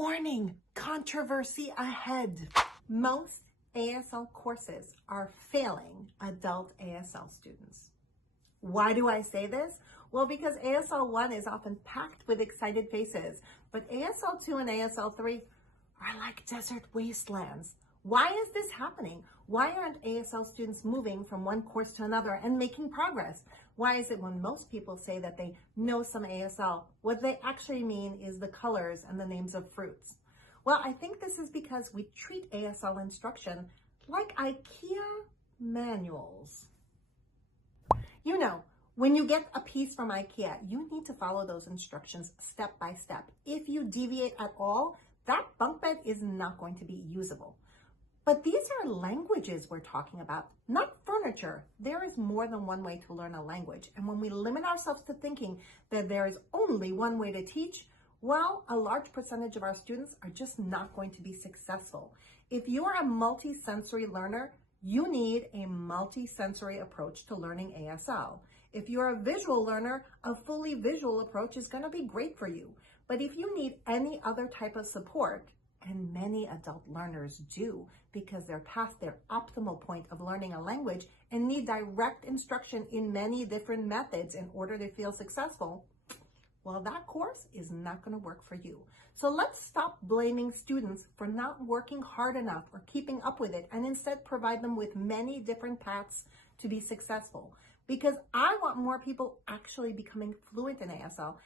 Warning, controversy ahead. Most ASL courses are failing adult ASL students. Why do I say this? Well, because ASL 1 is often packed with excited faces, but ASL 2 and ASL 3 are like desert wastelands. Why is this happening? Why aren't ASL students moving from one course to another and making progress? Why is it when most people say that they know some ASL, what they actually mean is the colors and the names of fruits? Well, I think this is because we treat ASL instruction like IKEA manuals. You know, when you get a piece from IKEA, you need to follow those instructions step by step. If you deviate at all, that bunk bed is not going to be usable. But these are languages we're talking about, not furniture. There is more than one way to learn a language. And when we limit ourselves to thinking that there is only one way to teach, well, a large percentage of our students are just not going to be successful. If you are a multi-sensory learner, you need a multi-sensory approach to learning ASL. If you're a visual learner, a fully visual approach is going to be great for you. But if you need any other type of support, and many adult learners do because they're past their optimal point of learning a language and need direct instruction in many different methods in order to feel successful, well, that course is not going to work for you. So let's stop blaming students for not working hard enough or keeping up with it and instead provide them with many different paths to be successful. Because I want more people actually becoming fluent in ASL.